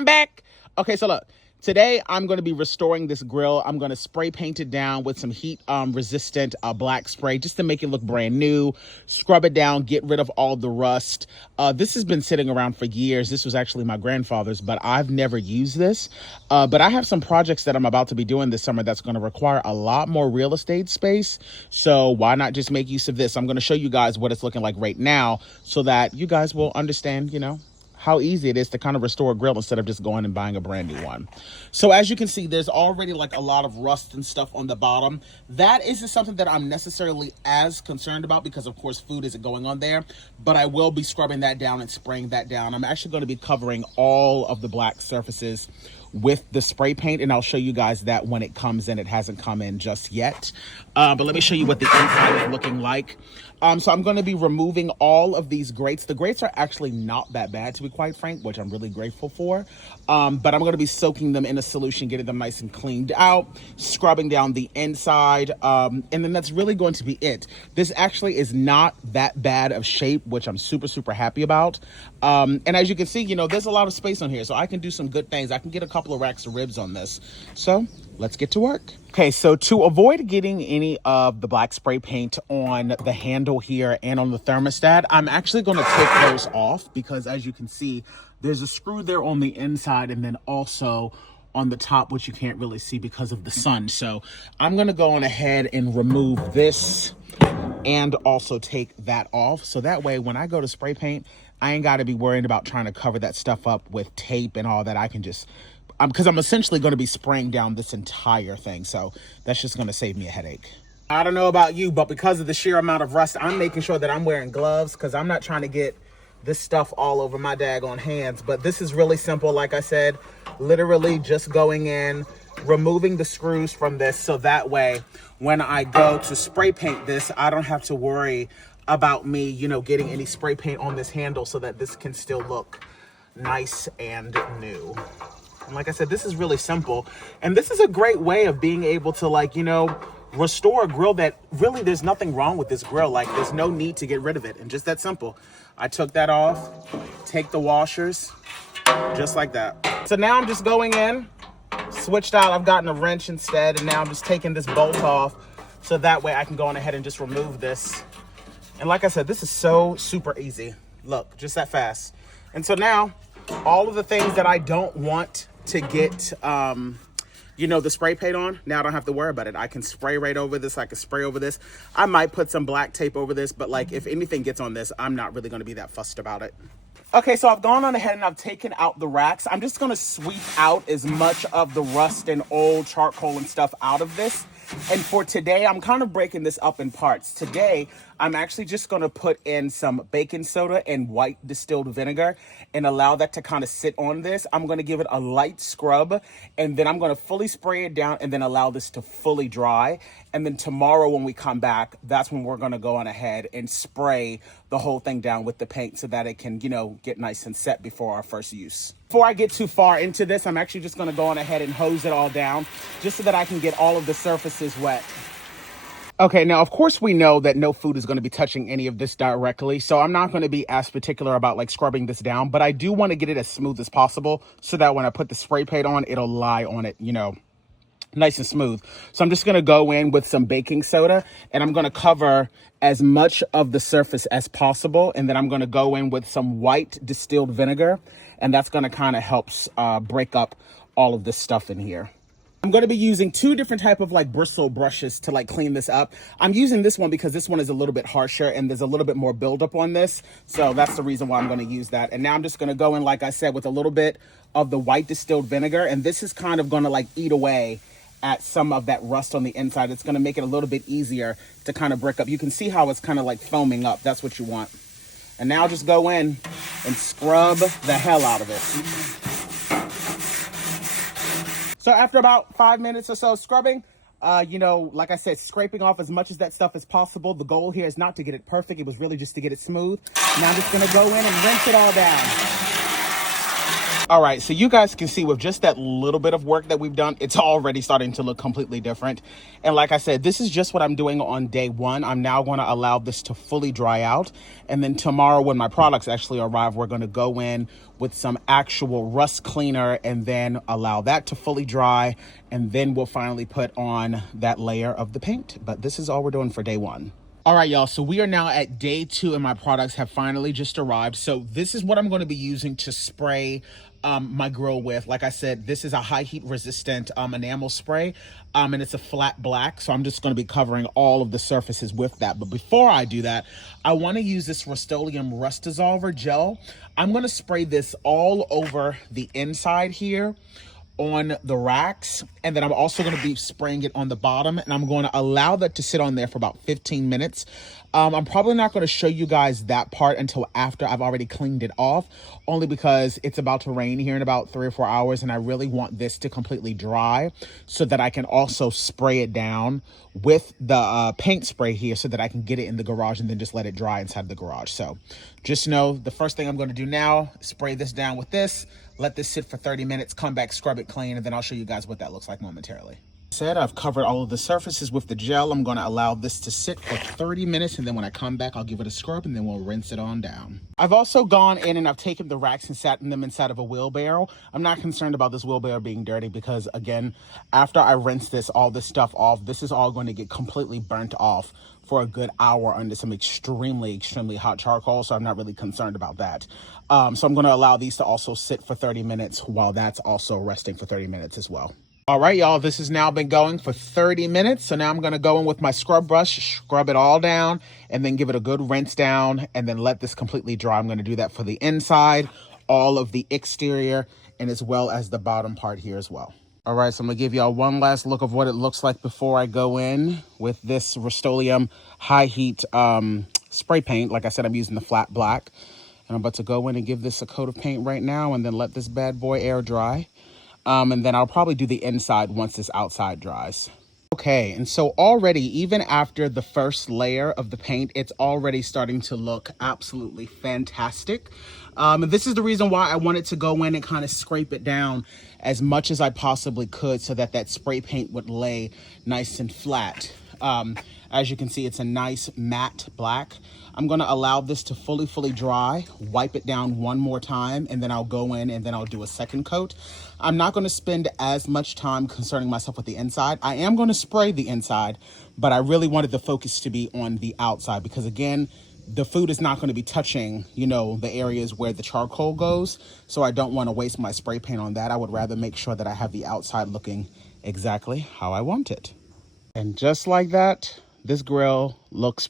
I'm back. Okay, so look. Today, I'm going to be restoring this grill. I'm going to spray paint it down with some heat resistant black spray just to make it look brand new. Scrub it down, get rid of all the rust. This has been sitting around for years. This was actually my grandfather's, but I've never used this. But I have some projects that I'm about to be doing this summer that's going to require a lot more real estate space. So why not just make use of this? I'm going to show you guys what it's looking like right now so that you guys will understand, how easy it is to kind of restore a grill instead of just going and buying a brand new one. So as you can see, there's already like a lot of rust and stuff on the bottom. That isn't something that I'm necessarily as concerned about because of course food isn't going on there, but I will be scrubbing that down and spraying that down. I'm actually going to be covering all of the black surfaces with the spray paint, and I'll show you guys that when it comes in. It hasn't come in just yet, but let me show you what the inside is looking like. So I'm going to be removing all of these grates. The grates are actually not that bad, to be quite frank, which I'm really grateful for. But I'm going to be soaking them in a solution, getting them nice and cleaned out, scrubbing down the inside, and then that's really going to be it. This actually is not that bad of shape, which I'm super, super happy about. And as you can see, there's a lot of space on here, so I can do some good things. I can get a couple of racks of ribs on this. So let's get to work. Okay, so to avoid getting any of the black spray paint on the handle here and on the thermostat, I'm actually going to take those off because as you can see, there's a screw there on the inside and then also on the top, which you can't really see because of the sun. So I'm going to go on ahead and remove this and also take that off. So that way, when I go to spray paint, I ain't got to be worried about trying to cover that stuff up with tape and all that. I can just, because I'm essentially going to be spraying down this entire thing. So that's just going to save me a headache. I don't know about you, but because of the sheer amount of rust, I'm making sure that I'm wearing gloves because I'm not trying to get this stuff all over my daggone hands. But this is really simple. Like I said, literally just going in, removing the screws from this. So that way, when I go to spray paint this, I don't have to worry about me, getting any spray paint on this handle so that this can still look nice and new. And like I said, this is really simple. And this is a great way of being able to restore a grill that really there's nothing wrong with this grill. Like there's no need to get rid of it. And just that simple. I took that off, take the washers, just like that. So now I'm just going in, switched out. I've gotten a wrench instead. And now I'm just taking this bolt off. So that way I can go on ahead and just remove this. And like I said, this is so super easy. Look, just that fast. And so now all of the things that I don't want to get, the spray paint on, now I don't have to worry about it. I can spray right over this. I can spray over this. I might put some black tape over this, but if anything gets on this, I'm not really going to be that fussed about it. Okay, so I've gone on ahead and I've taken out the racks. I'm just going to sweep out as much of the rust and old charcoal and stuff out of this. And for today, I'm kind of breaking this up in parts. Today, I'm actually just going to put in some baking soda and white distilled vinegar and allow that to kind of sit on this. I'm going to give it a light scrub and then I'm going to fully spray it down and then allow this to fully dry. And then tomorrow when we come back, that's when we're going to go on ahead and spray the whole thing down with the paint so that it can, get nice and set before our first use. Before I get too far into this, I'm actually just going to go on ahead and hose it all down just so that I can get all of the surfaces wet. Okay, now, of course, we know that no food is going to be touching any of this directly, so I'm not going to be as particular about scrubbing this down, but I do want to get it as smooth as possible so that when I put the spray paint on, it'll lie on it, nice and smooth. So I'm just going to go in with some baking soda and I'm going to cover as much of the surface as possible. And then I'm going to go in with some white distilled vinegar and that's going to kind of help break up all of this stuff in here. I'm going to be using two different type of bristle brushes to clean this up. I'm using this one because this one is a little bit harsher and there's a little bit more buildup on this. So that's the reason why I'm going to use that. And now I'm just going to go in, like I said, with a little bit of the white distilled vinegar. And this is kind of going to eat away at some of that rust on the inside. It's going to make it a little bit easier to kind of break up. You can see how it's kind of foaming up. That's what you want. And now just go in and scrub the hell out of it. So after about 5 minutes or so scrubbing, like I said, scraping off as much of that stuff as possible. The goal here is not to get it perfect. It was really just to get it smooth. Now I'm just going to go in and rinse it all down. All right, so you guys can see with just that little bit of work that we've done, it's already starting to look completely different. And like I said, this is just what I'm doing on day one. I'm now going to allow this to fully dry out. And then tomorrow when my products actually arrive, we're going to go in with some actual rust cleaner and then allow that to fully dry. And then we'll finally put on that layer of the paint. But this is all we're doing for day one. All right, y'all, so we are now at day 2 and my products have finally just arrived. So this is what I'm going to be using to spray my grill with. Like I said, this is a high heat resistant enamel spray and it's a flat black. So I'm just going to be covering all of the surfaces with that. But before I do that, I want to use this Rust-Oleum Rust Dissolver gel. I'm going to spray this all over the inside here on the racks, and then I'm also going to be spraying it on the bottom, and I'm going to allow that to sit on there for about 15 minutes. I'm probably not going to show you guys that part until after I've already cleaned it off, only because it's about to rain here in about 3 or 4 hours, and I really want this to completely dry so that I can also spray it down with the paint spray here so that I can get it in the garage and then just let it dry inside the garage. So just know the first thing I'm going to do now, spray this down with this, let this sit for 30 minutes, come back, scrub it clean, and then I'll show you guys what that looks like momentarily. I've covered all of the surfaces with the gel. I'm going to allow this to sit for 30 minutes, and then when I come back, I'll give it a scrub, and then we'll rinse it on down. I've also gone in and I've taken the racks and sat them inside of a wheelbarrow. I'm not concerned about this wheelbarrow being dirty because, again, after I rinse all this stuff off, this is all going to get completely burnt off for a good hour under some extremely, extremely hot charcoal, so I'm not really concerned about that. So I'm going to allow these to also sit for 30 minutes while that's also resting for 30 minutes as well. All right, y'all, this has now been going for 30 minutes. So now I'm going to go in with my scrub brush, scrub it all down, and then give it a good rinse down, and then let this completely dry. I'm going to do that for the inside, all of the exterior, and as well as the bottom part here as well. All right, so I'm going to give y'all one last look of what it looks like before I go in with this Rust-Oleum high heat spray paint. Like I said, I'm using the flat black. And I'm about to go in and give this a coat of paint right now and then let this bad boy air dry. And then I'll probably do the inside once this outside dries. Okay, and so already, even after the first layer of the paint, it's already starting to look absolutely fantastic. And this is the reason why I wanted to go in and kind of scrape it down as much as I possibly could so that that spray paint would lay nice and flat. As you can see, it's a nice matte black. I'm going to allow this to fully dry, wipe it down one more time, and then I'll go in and then I'll do a second coat. I'm not going to spend as much time concerning myself with the inside. I am going to spray the inside, but I really wanted the focus to be on the outside because, again, the food is not going to be touching, you know, the areas where the charcoal goes. So I don't want to waste my spray paint on that. I would rather make sure that I have the outside looking exactly how I want it. And just like that, this grill looks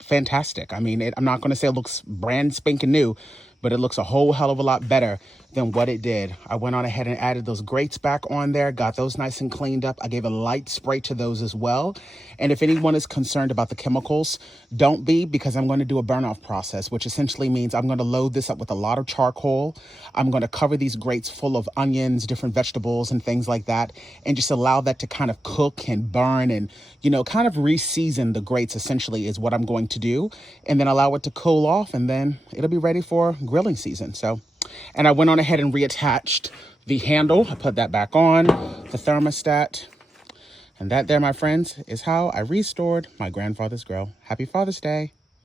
fantastic. I mean, I'm not going to say it looks brand spanking new, but it looks a whole hell of a lot better than what it did. I went on ahead and added those grates back on there, got those nice and cleaned up. I gave a light spray to those as well. And if anyone is concerned about the chemicals, don't be, because I'm going to do a burn off process, which essentially means I'm going to load this up with a lot of charcoal. I'm going to cover these grates full of onions, different vegetables and things like that, and just allow that to kind of cook and burn and, you know, kind of re-season the grates essentially is what I'm going to do. And then allow it to cool off, and then it'll be ready for grilling season. So, and I went on ahead and reattached the handle. I put that back on, the thermostat. And that there, my friends, is how I restored my grandfather's grill. Happy Father's Day.